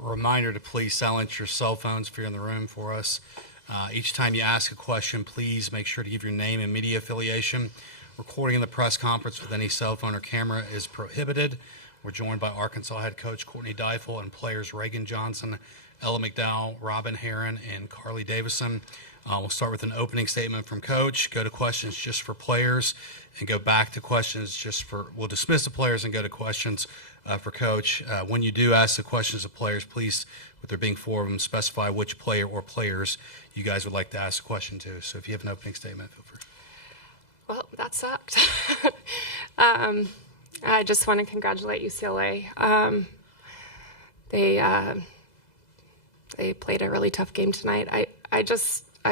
reminder to please silence your cell phones if you're in the room for us. Each time you ask a question, please make sure to give your name and media affiliation. Recording in the press conference with any cell phone or camera is prohibited. We're joined by Arkansas head coach Courtney Deifel and players Reagan Johnson, Ella McDowell, Robyn Herron, and Karlie Davison. We'll start with an opening statement from Coach, go to questions just for players, and go back to questions just for, we'll dismiss the players and go to questions for Coach. When you do ask the questions of players, please, with there being 4 of them, specify which player or players you guys would like to ask a question to. So if you have an opening statement, feel free. Well, that sucked. I just want to congratulate UCLA. They played a really tough game tonight. I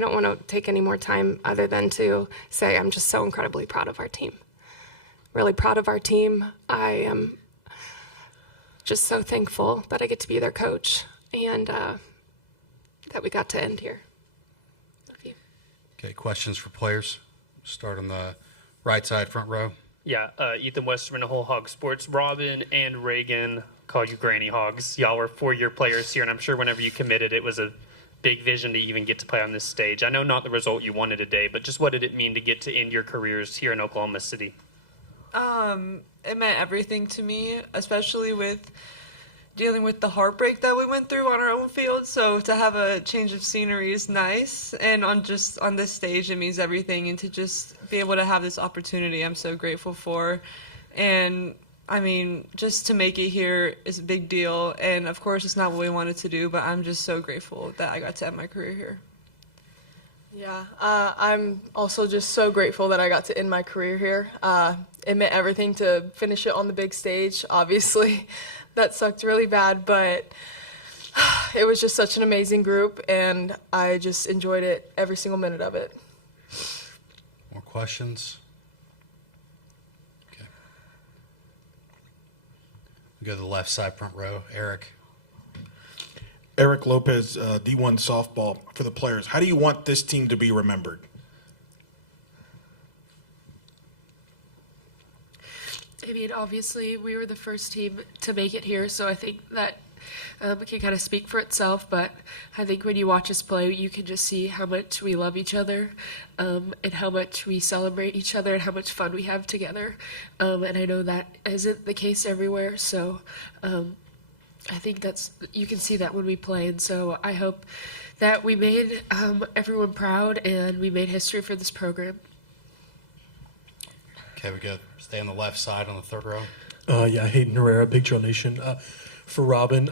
don't want to take any more time other than to say I'm just so incredibly proud of our team. Really proud of our team. I am just so thankful that I get to be their coach and that we got to end here. Love you. Okay, questions for players? Start on the right side, front row. Yeah, Ethan Westerman of Whole Hog Sports. Robyn and Reagan call you Granny Hogs. Y'all were 4-year players here, and I'm sure whenever you committed, it was a big vision to even get to play on this stage. I know not the result you wanted today, but just what did it mean to get to end your careers here in Oklahoma City? It meant everything to me, especially with dealing with the heartbreak that we went through on our own field. So to have a change of scenery is nice, and on this stage it means everything, and to just be able to have this opportunity I'm so grateful for. And I mean, just to make it here is a big deal, and of course it's not what we wanted to do, but I'm just so grateful that I got to end my career here. Yeah, I'm also just so grateful that I got to end my career here. It meant everything to finish it on the big stage. Obviously, that sucked really bad, but it was just such an amazing group, and I just enjoyed it, every single minute of it. More questions? Okay. We go to the left side, front row. Eric. Eric Lopez, D1 softball for the players. How do you want this team to be remembered? I mean, obviously, we were the first team to make it here, so I think that it can kind of speak for itself. But I think when you watch us play, you can just see how much we love each other, and how much we celebrate each other, and how much fun we have together. And I know that isn't the case everywhere, so I think you can see that when we play. And so I hope that we made everyone proud, and we made history for this program. Okay, we go. Stay on the left side on the third row. Yeah, Hayden Herrera, Big Trail Nation. For Robyn,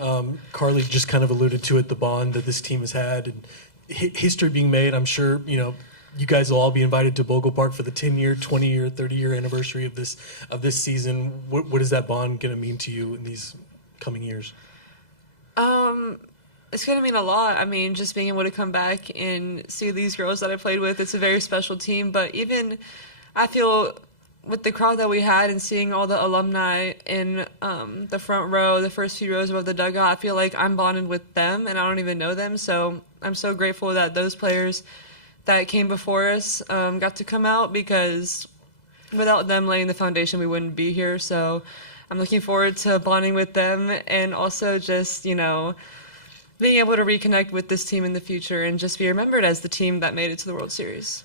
Karlie just kind of alluded to it, the bond that this team has had and history being made. I'm sure, you guys will all be invited to Bogle Park for the 10-year, 20-year, 30-year anniversary of this season. What is that bond going to mean to you in these coming years? It's going to mean a lot. I mean, just being able to come back and see these girls that I played with, it's a very special team. But even I feel with the crowd that we had and seeing all the alumni in the front row, the first few rows above the dugout, I feel like I'm bonded with them, and I don't even know them. So I'm so grateful that those players that came before us got to come out, because without them laying the foundation, we wouldn't be here. So I'm looking forward to bonding with them, and also just, being able to reconnect with this team in the future and just be remembered as the team that made it to the World Series.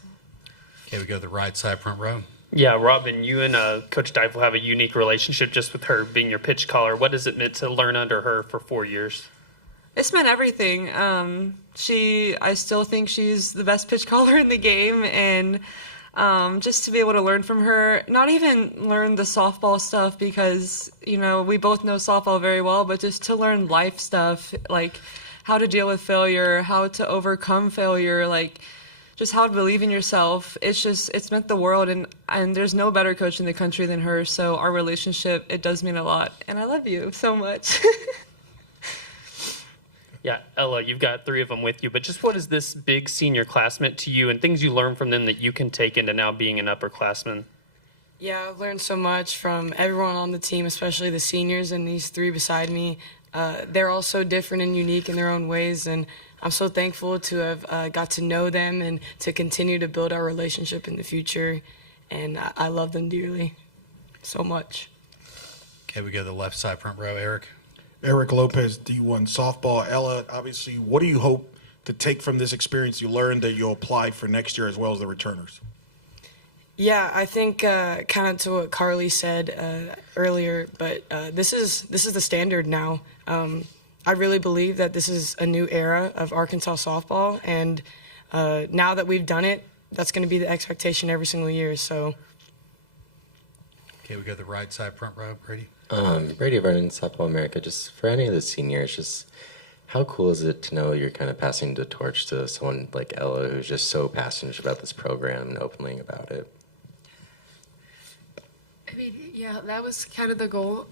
Okay, we go to the right side, front row. Yeah, Robyn, you and Coach Deifel have a unique relationship just with her being your pitch caller. What does it mean to learn under her for 4 years? It's meant everything. I still think she's the best pitch caller in the game, and just to be able to learn from her, not even learn the softball stuff, because, we both know softball very well, but just to learn life stuff, like how to deal with failure, how to overcome failure, like just how to believe in yourself. It's meant the world, and there's no better coach in the country than her. So our relationship, it does mean a lot, and I love you so much. Yeah, Ella, you've got 3 of them with you, but just what is this big senior class meant to you, and things you learned from them that you can take into now being an upperclassman? Yeah, I've learned so much from everyone on the team, especially the seniors and these 3 beside me. They're all so different and unique in their own ways, and I'm so thankful to have got to know them and to continue to build our relationship in the future. And I love them dearly so much. Okay, we go to the left side, front row. Eric. Eric Lopez, D1 softball. Ella, obviously, what do you hope to take from this experience you learned that you'll apply for next year as well as the returners? Yeah, I think kind of to what Karlie said earlier, but this is the standard now. I really believe that this is a new era of Arkansas softball, and now that we've done it, that's going to be the expectation every single year. So. Okay, we got the right side front row, Brady. Brady Vernon, Softball America. Just for any of the seniors, just how cool is it to know you're kind of passing the torch to someone like Ella, who's just so passionate about this program and openly about it? I mean, yeah, that was kind of the goal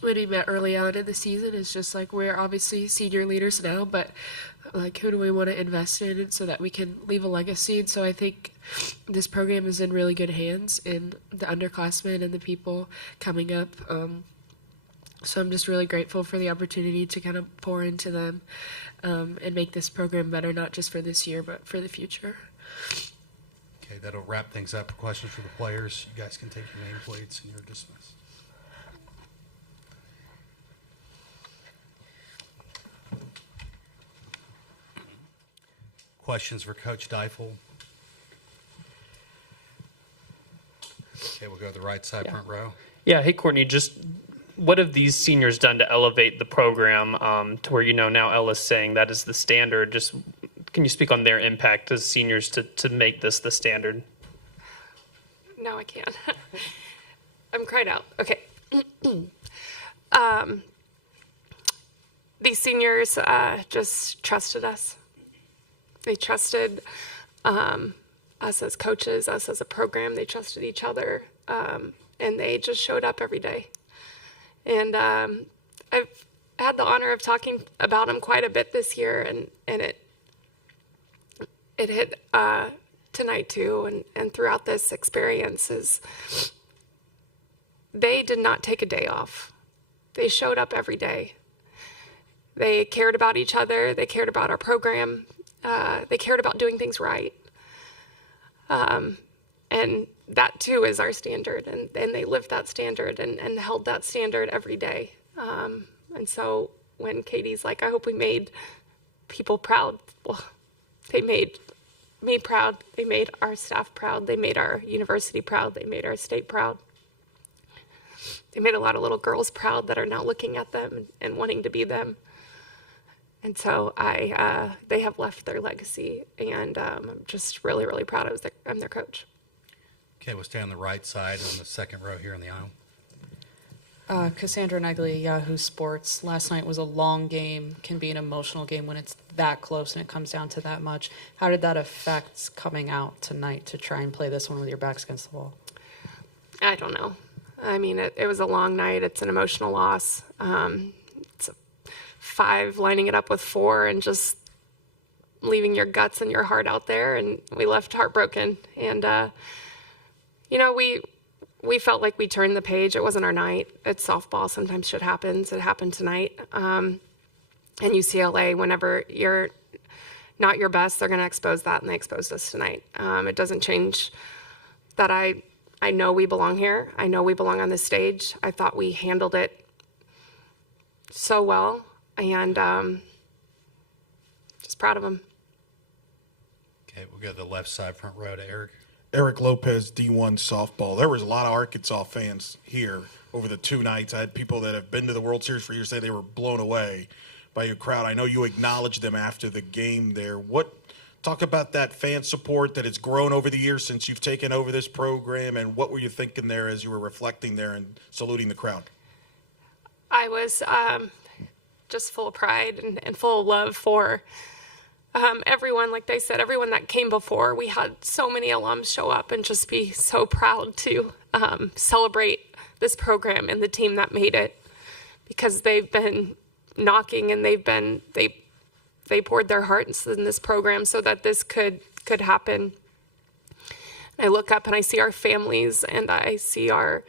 when we met early on in the season. Is just like, we're obviously senior leaders now, but like, who do we want to invest in so that we can leave a legacy? And so I think this program is in really good hands in the underclassmen and the people coming up. So I'm just really grateful for the opportunity to kind of pour into them and make this program better, not just for this year, but for the future. Okay, that'll wrap things up for questions for the players. You guys can take your nameplates and you're dismissed. Questions for Coach Deifel? Okay, we'll go to the right side front row. Yeah, hey Courtney, just what have these seniors done to elevate the program to where, now Ella's saying that is the standard? Just can you speak on their impact as seniors to make this the standard? No, I can't. I'm cried out. Okay. These seniors just trusted us. They trusted us as coaches, us as a program. They trusted each other, and they just showed up every day. And I've had the honor of talking about them quite a bit this year, and it hit tonight too, and throughout this experience is they did not take a day off. They showed up every day. They cared about each other. They cared about our program. They cared about doing things right. And that too is our standard, and they lived that standard and held that standard every day. And so when Katie's like, I hope we made people proud, well, they made me proud. They made our staff proud. They made our university proud. They made our state proud. They made a lot of little girls proud that are now looking at them and wanting to be them. And so they have left their legacy, and I'm just really, really proud. I'm their coach. Okay, we'll stay on the right side on the second row here in the aisle. Cassandra Negley, Yahoo Sports. Last night was a long game, can be an emotional game when it's that close and it comes down to that much. How did that affect coming out tonight to try and play this one with your backs against the wall? I don't know. I mean, it was a long night. It's an emotional loss. It's a 5 lining it up with 4 and just leaving your guts and your heart out there. And we left heartbroken. And, we felt like we turned the page. It wasn't our night. It's softball. Sometimes shit happens. It happened tonight. And UCLA, whenever you're not your best, they're going to expose that, and they exposed us tonight. It doesn't change that I know we belong here. I know we belong on this stage. I thought we handled it so well, and just proud of them. Okay, we'll go to the left side front row to Eric. Eric Lopez, D1 softball. There was a lot of Arkansas fans here over the 2 nights. I had people that have been to the World Series for years say they were blown away by your crowd. I know you acknowledged them after the game there. Talk about that fan support that has grown over the years since you've taken over this program, and what were you thinking there as you were reflecting there and saluting the crowd? I was just full of pride and full of love for everyone. Like they said, everyone that came before. We had so many alums show up and just be so proud to celebrate this program and the team that made it, because they've been knocking and they poured their hearts in this program so that this could happen. And I look up and I see our families, and I see our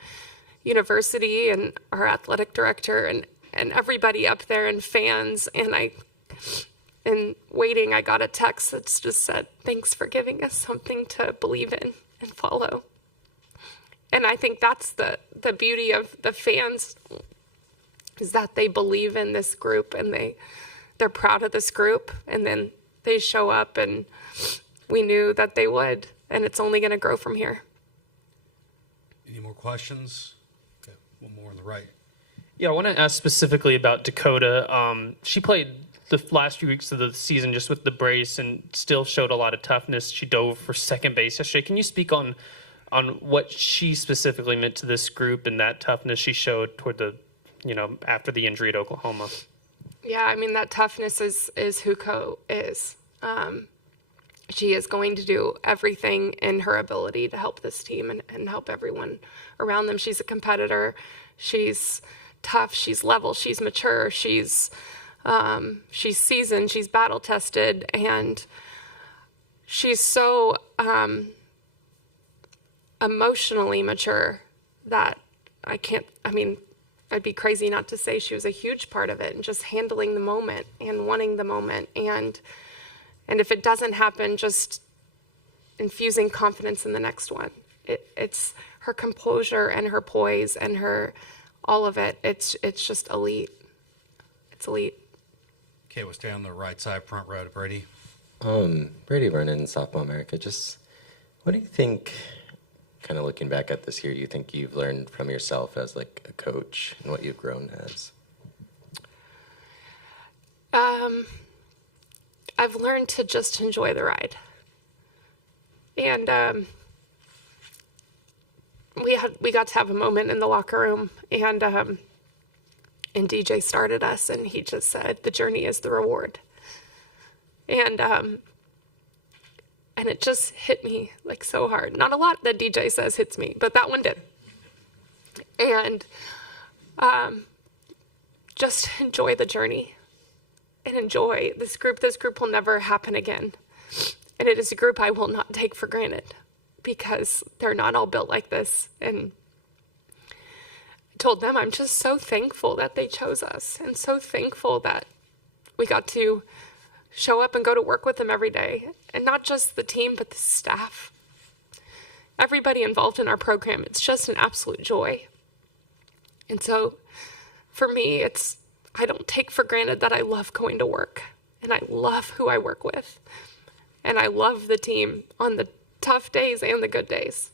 university and our athletic director and everybody up there, and fans, and waiting, I got a text that just said, thanks for giving us something to believe in and follow. And I think that's the beauty of the fans is that they believe in this group and they're proud of this group, and then they show up, and we knew that they would, and it's only going to grow from here. Any more questions? Okay, one more on the right. Yeah, I want to ask specifically about Dakota. She played the last few weeks of the season just with the brace and still showed a lot of toughness. She dove for second base yesterday. Can you speak on what she specifically meant to this group and that toughness she showed toward the, after the injury at Oklahoma? Yeah, I mean, that toughness is who Co is. She is going to do everything in her ability to help this team and help everyone around them. She's a competitor. She's tough. She's level. She's mature. She's seasoned. She's battle tested, and she's so emotionally mature that I'd be crazy not to say she was a huge part of it, and just handling the moment and wanting the moment, and if it doesn't happen, just infusing confidence in the next one. It's her composure and her poise and her all of it. It's just elite. It's elite. Okay, we'll stay on the right side, front row to Brady. Brady Vernon, Softball America. Just what do you think, kind of looking back at this year, you think you've learned from yourself as like a coach and what you've grown as? I've learned to just enjoy the ride. And we got to have a moment in the locker room, and DJ started us, and he just said, "The journey is the reward." And it just hit me like so hard. Not a lot that DJ says hits me, but that one did. And just enjoy the journey and enjoy this group. This group will never happen again. And it is a group I will not take for granted because they're not all built like this. And I told them I'm just so thankful that they chose us, and so thankful that we got to show up and go to work with them every day. And not just the team, but the staff. Everybody involved in our program. It's just an absolute joy. And so for me, I don't take for granted that I love going to work, and I love who I work with, and I love the team on the tough days and the good days.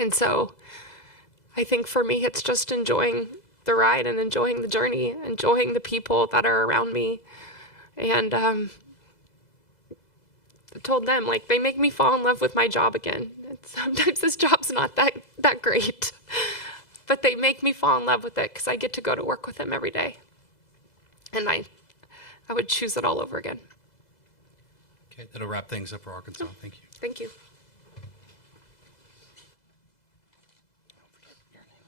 And so I think for me, it's just enjoying the ride and enjoying the journey, enjoying the people that are around me. And I told them, like, they make me fall in love with my job again. Sometimes this job's not that great, but they make me fall in love with it because I get to go to work with them every day. And I would choose it all over again. Okay, that'll wrap things up for Arkansas. Thank you. Thank you.